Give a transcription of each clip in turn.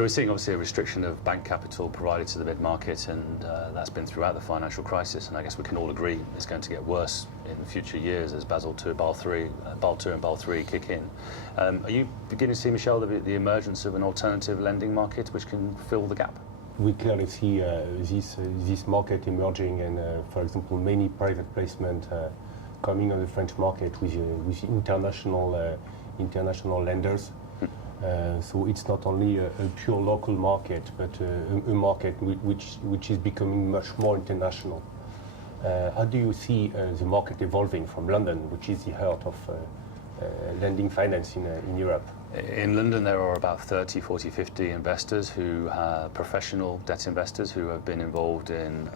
So we're seeing obviously a restriction of bank capital provided to the mid-market, and that's been throughout the financial crisis, and I guess we can all agree it's going to get worse in future years as Basel II, Basel III and Basel III kick in. Are you beginning to see, Michel, the emergence of an alternative lending market which can fill the gap? We clearly see this market emerging, and for example, many private placement coming on the French market with international lenders. So it's not only a pure local market, but a market which is becoming much more international. How do you see the market evolving from London, which is the heart of lending finance in Europe? In London, there are about 30, 40, 50 investors who are professional debt investors who have been involved in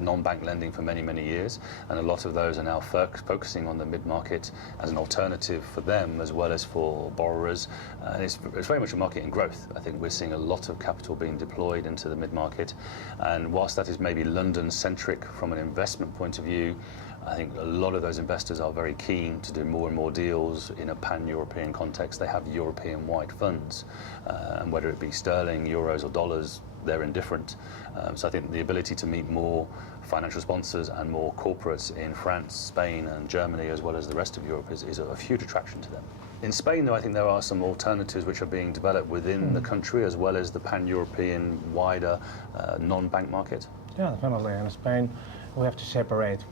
non-bank lending for many, many years. And a lot of those are now focusing on the mid-market as an alternative for them as well as for borrowers. And it's very much a market in growth. I think we're seeing a lot of capital being deployed into the mid-market. And whilst that is maybe London-centric from an investment point of view, I think a lot of those investors are very keen to do more and more deals in a pan-European context. They have European-wide funds, and whether it be sterling, euros or dollars, they're indifferent. So I think the ability to meet more financial sponsors and more corporates in France, Spain and Germany, as well as the rest of Europe, is a huge attraction to them. In Spain, though, I think there are some alternatives which are being developed within the country, as well as the pan-European wider non-bank market. Yeah, definitely. In Spain, we have to separate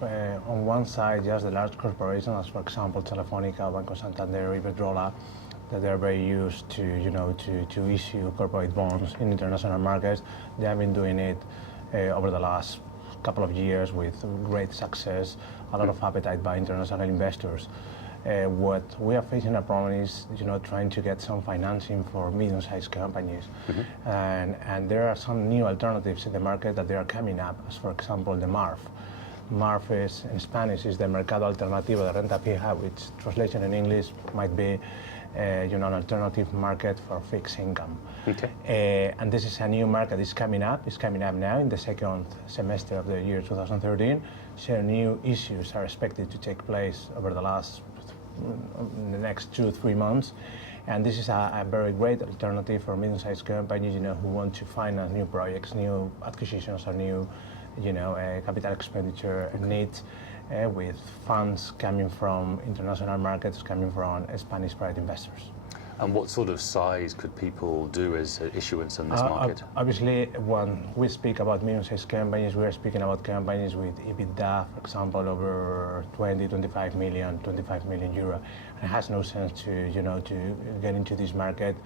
on one side just the large corporations, as for example Telefónica, Banco Santander, Iberdrola, that they're very used to to issue corporate bonds in international markets. They have been doing it over the last couple of years with great success, a lot of appetite by international investors. What we are facing a problem is, trying to get some financing for medium-sized companies, and there are some new alternatives in the market that they are coming up. As for example, the MARF. MARF is in Spanish is the Mercado Alternativo de Renta Fija, which translation in English might be, an alternative market for fixed income. Okay. And this is a new market. It's coming up. It's coming up now in the second semester of the year 2013. So new issues are expected to take place over the next 2-3 months, and this is a very great alternative for medium-sized companies, who want to finance new projects, new acquisitions, or new, capital expenditure needs, with funds coming from international markets, coming from Spanish private investors. And what sort of size could people do as issuance in this market? Obviously, when we speak about medium-sized companies, we are speaking about companies with EBITDA, for example, over 25 million euro. And it has no sense to get into this market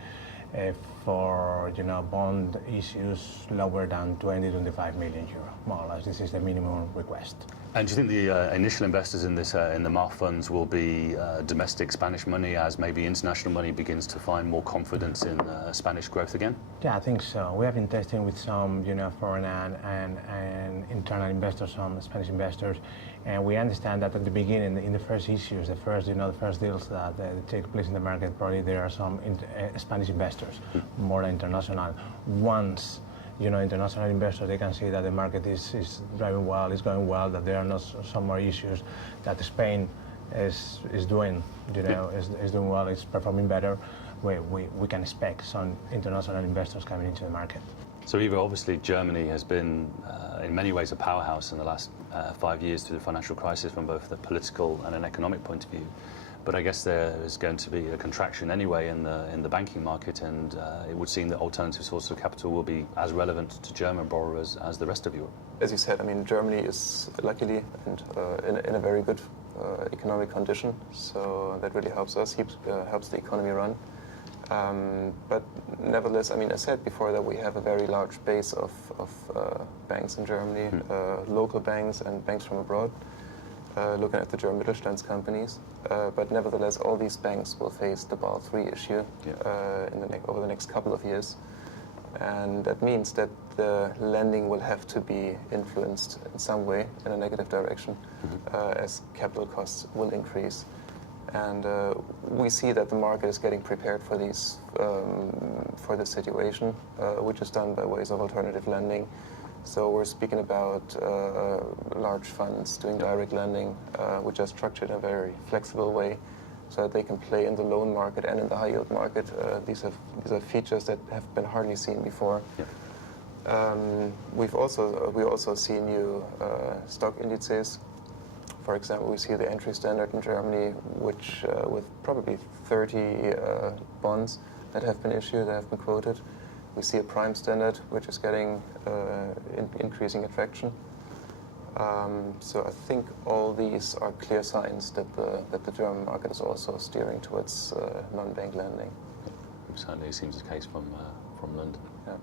for bond issues lower than 25 million euro, more or less. This is the minimum request. And do you think the initial investors in this in the MARF funds will be domestic Spanish money, as maybe international money begins to find more confidence in Spanish growth again? Yeah, I think so. We have been testing with some foreign and internal investors, some Spanish investors, and we understand that at the beginning, in the first issues, the first deals that take place in the market, probably there are some Spanish investors, more than international. Once international investors, they can see that the market is driving well, is going well, that there are not some more issues, that Spain is doing, is doing well, is performing better. We can expect some international investors coming into the market. So Eva, obviously Germany has been in many ways a powerhouse in the last 5 years through the financial crisis from both the political and an economic point of view. But I guess there is going to be a contraction anyway in the banking market, and it would seem that alternative sources of capital will be as relevant to German borrowers as the rest of Europe. As you said, Germany is luckily and in a very good economic condition, so that really helps us, helps the economy run. But nevertheless, I said before that we have a very large base of banks in Germany, local banks and banks from abroad. Looking at the German Mittelstands companies, but nevertheless, all these banks will face the Basel III issue over the next couple of years, and that means that the lending will have to be influenced in some way in a negative direction, as capital costs will increase, and we see that the market is getting prepared for these for this situation, which is done by ways of alternative lending. So we're speaking about large funds doing direct lending, which are structured in a very flexible way, so that they can play in the loan market and in the high yield market. These are features that have been hardly seen before. Yeah. We also see new stock indices. For example, we see the entry standard in Germany, which with probably 30 bonds that have been issued, that have been quoted. We see a prime standard, which is getting increasing attraction. So I think all these are clear signs that the German market is also steering towards non-bank lending. Certainly seems the case from London. Yeah.